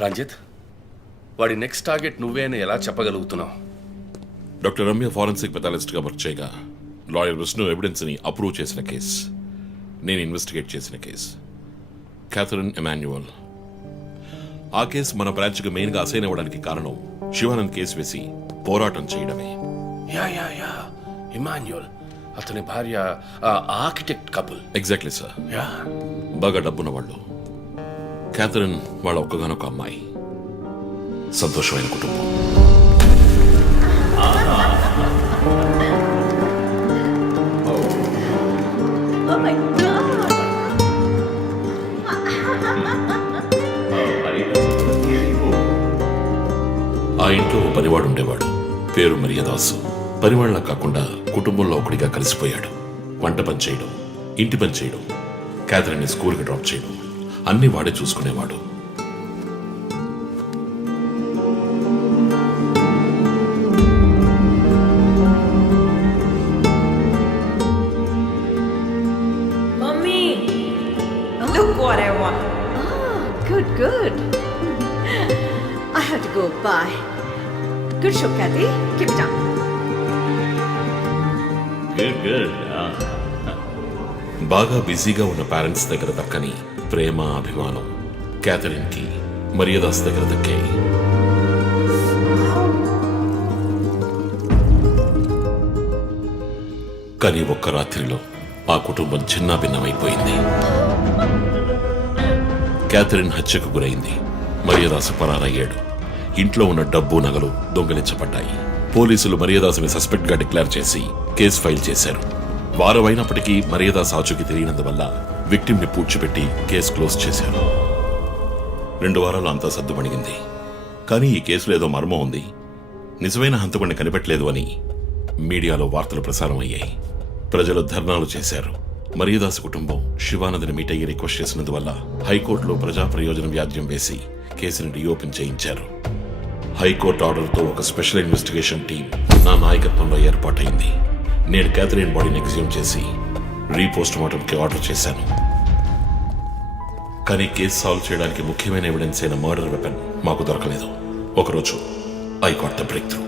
రంజిత్, వాడి next target నువ్వే అని ఎలా చెప్పగలుగుతున్నావు? డాక్టర్ రమ్య ఫారెన్సిక్ పెథాలజిస్ట్గా వర్క్ చేయగా లాయర్ విష్ణు ఎవిడెన్స్ని అప్రూవ్ చేసిన కేస్, నేను ఇన్వెస్టిగేట్ చేసిన కేస్. Catherine Emmanuel. ఆ కేసు మన బ్రాంచ్కి మెయిన్గా అసైన్ అవ్వడానికి కారణం శివానంద్ కేసు వేసి పోరాటం చేయడమే. యా ఇమాన్యుయల్, అతని భార్య architect couple. Exactly sir. Yeah, బాగా డబ్బున్న వాళ్ళు. క్యాథరిన్ వాళ్ళ ఒక్కగానొక్క అమ్మాయి. సంతోషమైన కుటుంబం. Oh my God! ఆ ఇంట్లో ఓ పనివాడు ఉండేవాడు, పేరు మరియదాసు. పనివాళ్ళ కాకుండా కుటుంబంలో ఒకటిగా కలిసిపోయాడు. వంట పని చేయడం, ఇంటి పని చేయడం, క్యాథరిన్ని స్కూల్కి డ్రాప్ చేయడం అన్నీ వాడే చూసుకునేవాడు. Mommy! Look what I want. Oh, good. I have to go. Bye. Good show, Kathy. Keep it up. Good. బాగా బిజీగా ఉన్న పేరెంట్స్ దగ్గర దక్కని ప్రేమ, అభిమానం క్యాథరిన్కి మరియదాస్ దగ్గర దక్కాయి. కానీ ఒక్క రాత్రిలో ఆ కుటుంబం చిన్నాభిన్నమైపోయింది. క్యాథరిన్ హత్యకు గురైంది. మరియదాసు పరారయ్యాడు. ఇంట్లో ఉన్న డబ్బు, నగలు దొంగిలించబడ్డాయి. పోలీసులు మరియదాసుని సస్పెక్ట్ గా డిక్లేర్ చేసి కేసు ఫైల్ చేశారు. వారం అయినప్పటికీ మరియదాస్ ఆచూకీ తెలియనందువల్ల విక్టిమ్ ని పూడ్చిపెట్టి కేసు క్లోజ్ చేశారు. 2 వారాలు అంతా సద్దుమణిగింది. కానీ ఈ కేసులో ఏదో మర్మం ఉంది, నిజమైన హంతకుడిని కనిపెట్టలేదు అని మీడియాలో వార్తలు ప్రసారం అయ్యాయి. ప్రజలు ధర్నాలు చేశారు. మరియదాసు కుటుంబం శివానంద్ని మీట్ అయ్యి రిక్వెస్ట్ చేసినందువల్ల హైకోర్టులో ప్రజా ప్రయోజన వ్యాజ్యం వేసి కేసుని రీఓపెన్ చేయించారు. హైకోర్టు ఆర్డర్తో ఒక స్పెషల్ ఇన్వెస్టిగేషన్ టీం నా నాయకత్వంలో ఏర్పాటైంది. నేను క్యాథరిన్ బాడీని ఎగ్జ్యూమ్ చేసి రీపోస్ట్ మార్టంకి ఆర్డర్ చేశాను. కానీ కేసు సాల్వ్ చేయడానికి ముఖ్యమైన ఎవిడెన్స్ అయిన మర్డర్ వెపన్ మాకు దొరకలేదు. ఒకరోజు I got the breakthrough.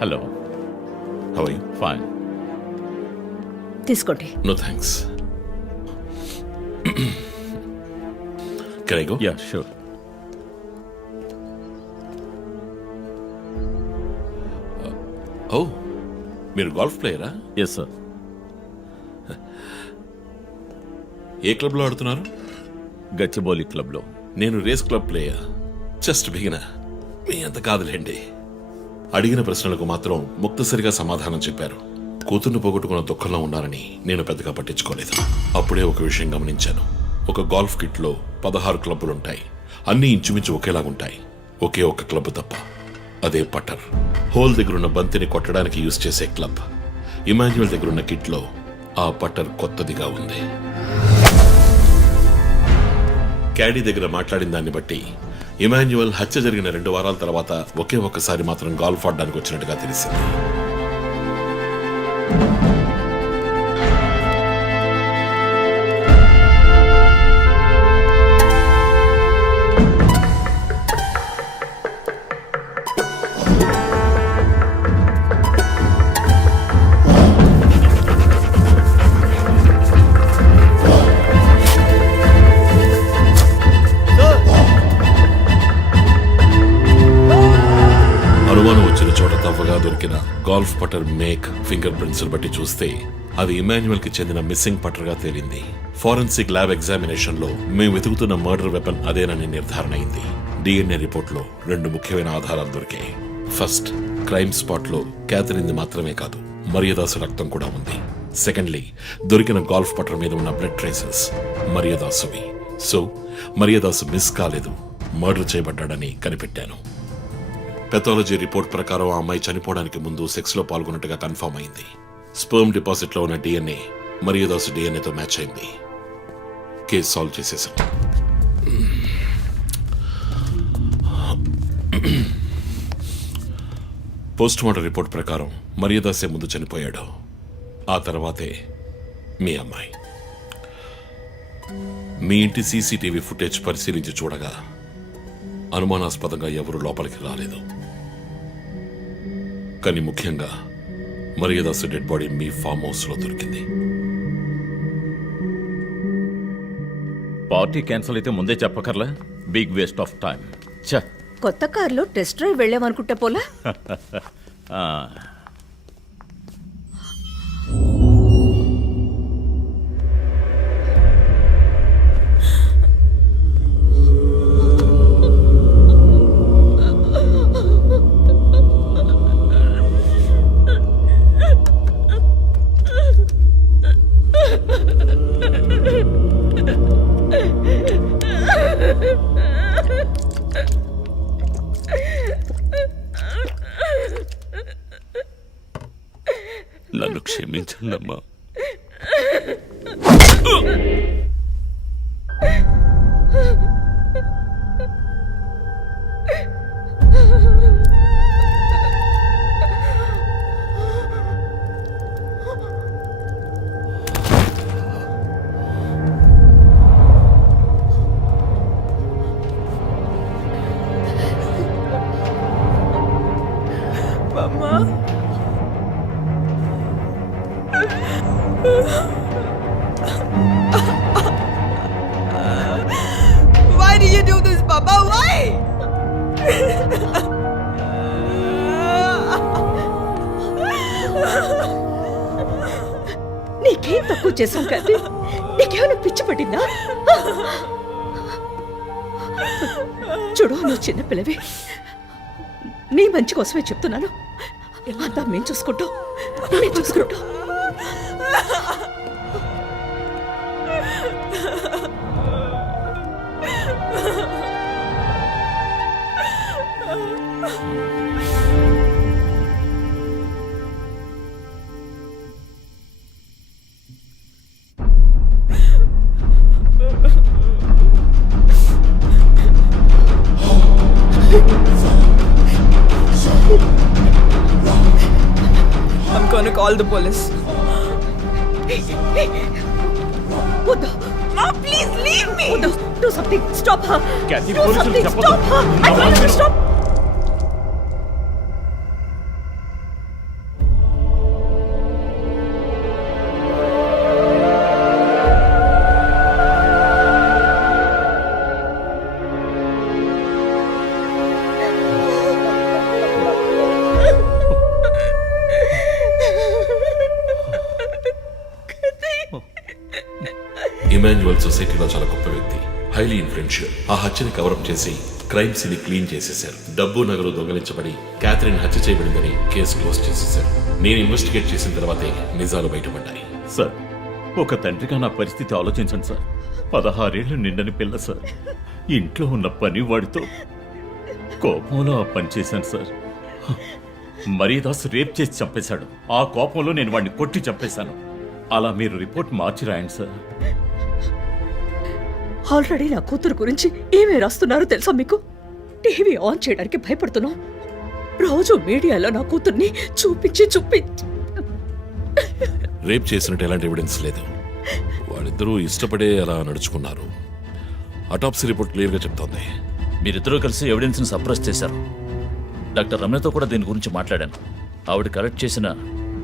Hello. How are you? Fine. తీసుకోండి. No thanks. Can I go? Yeah, sure. ఓ, మీరు గోల్ఫ్ ప్లేయరా? Yes, sir. ఏ క్లబ్లో ఆడుతున్నారు? గచ్చిబౌలి క్లబ్లో. నేను race club player. Just beginner. మీ అంత కాదులేండి. అడిగిన ప్రశ్నలకు మాత్రం ముక్తసరిగా సమాధానం చెప్పారు. కూతుర్ని పోగొట్టుకున్న దుఃఖంలో ఉన్నారని నేను పెద్దగా పట్టించుకోలేదు. అప్పుడే ఒక విషయం గమనించాను. ఒక గోల్ఫ్ కిట్లో 16 క్లబ్బులుంటాయి. అన్నీ ఇంచుమించు ఒకేలాగుంటాయి. ఒకే ఒక్క క్లబ్ తప్ప, అదే పట్టర్. హోల్ దగ్గరున్న బంతిని కొట్టడానికి యూజ్ చేసే క్లబ్. ఇమాన్యుయల్ దగ్గరున్న కిట్లో ఆ పట్టర్ కొత్తదిగా ఉంది. క్యాడీ దగ్గర మాట్లాడిన దాన్ని బట్టి ఇమాన్యుయల్ హత్య జరిగిన 2 వారాల తర్వాత ఒకే ఒక్కసారి మాత్రం గోల్ఫ్ ఆడడానికి వచ్చినట్టుగా తెలిసింది. అనుమానం వచ్చిన చోట తవ్వగా దొరికిన గోల్ఫ్ పట్టర్ మేక్, ఫింగర్ ప్రింట్స్ బట్టి చూస్తే అది ఇమాన్యుయల్ కి చెందిన మిస్సింగ్ పట్టర్ గా తేలింది. ఫోరెన్సిక్ ల్యాబ్ ఎగ్జామినేషన్ లో మేము వెతుకుతున్న మర్డర్ వెపన్ అదేనని నిర్ధారణ అయింది. డిఎన్ఏ రిపోర్ట్ లో 2 ముఖ్యమైన ఆధారాలు దొరికాయి. ఫస్ట్, క్రైమ్ స్పాట్ లో క్యాథరిన్ మాత్రమే కాదు, మరియదాసు రక్తం కూడా ఉంది. సెకండ్లీ, దొరికిన గోల్ఫ్ పట్టర్ మీద ఉన్న బ్లడ్ ట్రేసెస్ మరియదాసువి. సో మరియదాసు మిస్ కాలేదు, మర్డర్ చేయబడ్డాడని కనిపెట్టాను. పెథాలజీ రిపోర్ట్ ప్రకారం ఆ అమ్మాయి చనిపోవడానికి ముందు సెక్స్ లో పాల్గొన్నట్టుగా కన్ఫర్మ్ అయింది. స్పర్మ్ డిపాజిట్ లో ఉన్న డిఎన్ఏ మరియదాసు డిఎన్ఏతో మ్యాచ్ అయింది. కేసు సాల్వ్ చేసేసాం. పోస్ట్ మార్టం రిపోర్ట్ ప్రకారం మరియదాసే ముందు చనిపోయాడు. ఆ తర్వాతే మీ అమ్మాయి. మీ ఇంటి సీసీటీవీ ఫుటేజ్ పరిశీలించి చూడగా అనుమానాస్పదంగా ఎవరూ లోపలికి రాలేదు. కానీ ముఖ్యంగా మరియదాసు డెడ్ బాడీ మీ ఫామ్ హౌస్ లో దొరికింది. పార్టీ క్యాన్సిల్ అయితే ముందే చెప్పకర్లా? Big waste of time. ఛ! కొత్త కారులో టెస్ట్ డ్రైవ్ వెళ్ళామనుకుంటా పోలా. ఆ, నన్ను క్షమించండమ్మా. Why do you do this, Papa? Why? నీకేం తక్కువ చేశాం కానీ నీకేమైనా పిచ్చి పట్టిందా? చూడు, నువ్వు చిన్నపిల్లవి. నీ మంచి కోసమే చెప్తున్నాను. అంతా మేము చూసుకుంటాం. I'm gonna call the police. వద్దు. Mom, please leave me. వద్దు. Do something. Stop her. Kathy, Do పోలీసులు something. చెప్పొద్దు. Stop her. I నా told you to మాట stop. ఇమాన్యువల్ సొసైటీలో చాలా గొప్ప వ్యక్తి, హైలీ ఇన్ఫ్లుయెన్షియల్. ఆ హత్యని కవరప్ చేసి క్రైమ్ సీన్ క్లీన్ చేసేశారు. డబ్బు నగలు దొంగలించబడి క్యాథరిన్ హత్య చేయబడిందని కేసు క్లోజ్ చేసేశారు. నేను ఇన్వెస్టిగేట్ చేసిన తర్వాతే నిజాలు బయటపడ్డాయి. సార్, ఒక తండ్రిగా నా పరిస్థితి ఆలోచించండి సార్. 16 ఏళ్ళు నిండని పిల్ల సార్. ఇంట్లో ఉన్న పని వాడితో కోపంలో ఆ పని చేశాను సార్. మరియదాసు రేప్ చేసి చంపేశాడు. ఆ కోపంలో నేను వాడిని కొట్టి చంపేశాను. అలా మీరు రిపోర్ట్ మార్చి రాయండి సార్. ఆల్రెడీ నా కూతురు గురించి ఏమేమి రాస్తున్నారో తెలుసా మీకు? టీవీ ఆన్ చేయడానికి భయపడుతున్నాం. రోజు మీడియాలో నా కూతుర్ని చూపించి రేప్ చేసినట్టు ఎలాంటి ఎవిడెన్స్ లేదు. వాళ్ళిద్దరూ ఇష్టపడే అలా నడుచుకున్నారు. అటాప్సీ రిపోర్ట్ క్లియర్ గా చెప్తోంది. మీరిద్దరూ కలిసి ఎవిడెన్స్ ని సప్రెస్ చేశారు. డాక్టర్ రమణతో కూడా దీని గురించి మాట్లాడాను. ఆవిడ కలెక్ట్ చేసిన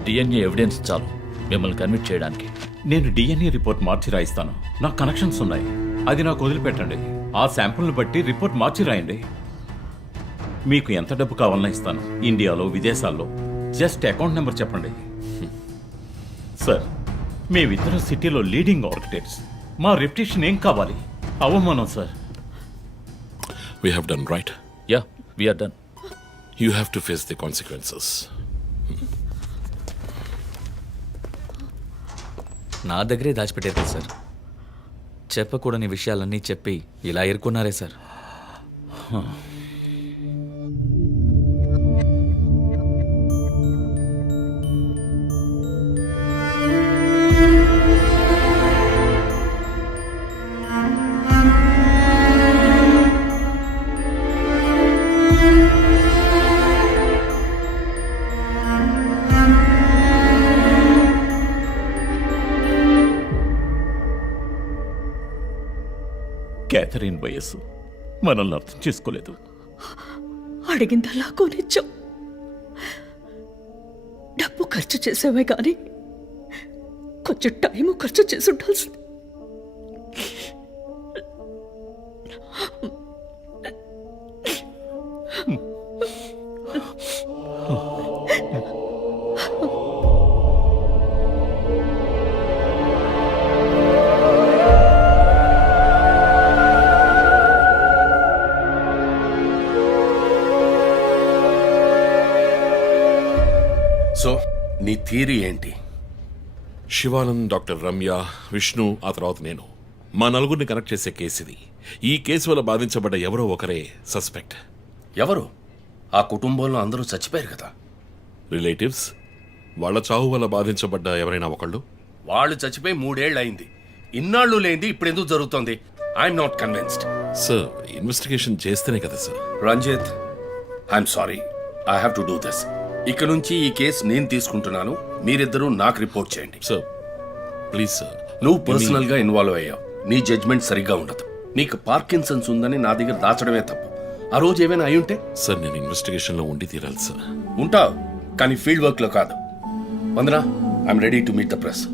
డిఎన్ఏ ఎవిడెన్స్ చాలు మిమ్మల్ని కన్విట్ చేయడానికి. నేను డిఎన్ఏ రిపోర్ట్ మార్చి రాయిస్తాను. నాకు కనెక్షన్స్ ఉన్నాయి. అది నాకు వదిలిపెట్టండి. ఆ శాంపుల్ని బట్టి రిపోర్ట్ మార్చి రాయండి. మీకు ఎంత డబ్బు కావాలన్నా ఇస్తాను. ఇండియాలో, విదేశాల్లో. జస్ట్ అకౌంట్ నెంబర్ చెప్పండి. సార్, మేమిద్దరం సిటీలో లీడింగ్ ఆర్కిటెక్ట్స్. మా రెప్యుటేషన్ ఏం కావాలి? అవమానం sir. We have done right. Yeah, we're done. You have to face the consequences. నా దగ్గరే దాచిపెట్టారు కదా సార్. చెప్పకూడని విషయాలన్నీ చెప్పి ఇలా ఇరుక్కున్నారే సార్. క్యాథరిన్ వయస్సు మనల్ని అర్థం చేసుకోలేదు. అడిగిందల్లా కొనిచ్చాం. డబ్బు ఖర్చు చేసామే కానీ కొంచెం టైం ఖర్చు చేసి ఉండాల్సింది. సో నీ థియరీ ఏంటి? శివానంద్, డాక్టర్ రమ్య, విష్ణు, ఆ తర్వాత నేను, మా నలుగురిని కనెక్ట్ చేసే కేసు ఇది. ఈ కేసు వల్ల బాధించబడ్డ ఎవరో ఒకరే సస్పెక్ట్. ఎవరు? ఆ కుటుంబంలో అందరూ చచ్చిపోయారు కదా. రిలేటివ్స్, వాళ్ళ చావు వల్ల బాధించబడ్డ ఎవరైనా ఒకళ్ళు. వాళ్ళు చచ్చిపోయి 3 ఏళ్ళు అయింది. ఇన్నాళ్ళు లేనిది ఇప్పుడు ఎందుకు జరుగుతోంది? I'm not convinced. Sir, investigation చేస్తేనే కదా సార్. Ranjith, I'm sorry, I have to do this. ఇక నుంచి ఈ కేసు నేను తీసుకుంటున్నాను. మీరిద్దరూ నాకు రిపోర్ట్ చేయండి. Sir please sir. నువ్వు పర్సనల్ గా ఇన్వాల్వ్ అయ్యావు. నీ జడ్జ్మెంట్ సరిగ్గా ఉండదు. నీకు పార్కిన్సన్స్ ఉందని నా దగ్గర దాచడమే తప్పు. ఆ రోజు ఏమైనా అయి ఉంటే? సార్, నేను ఇన్వెస్టిగేషన్ లో ఉండి తీరాలి సార్. ఉంటావు, కానీ ఫీల్డ్ వర్క్ లో కాదు. Vandana, I'm ready to meet the press.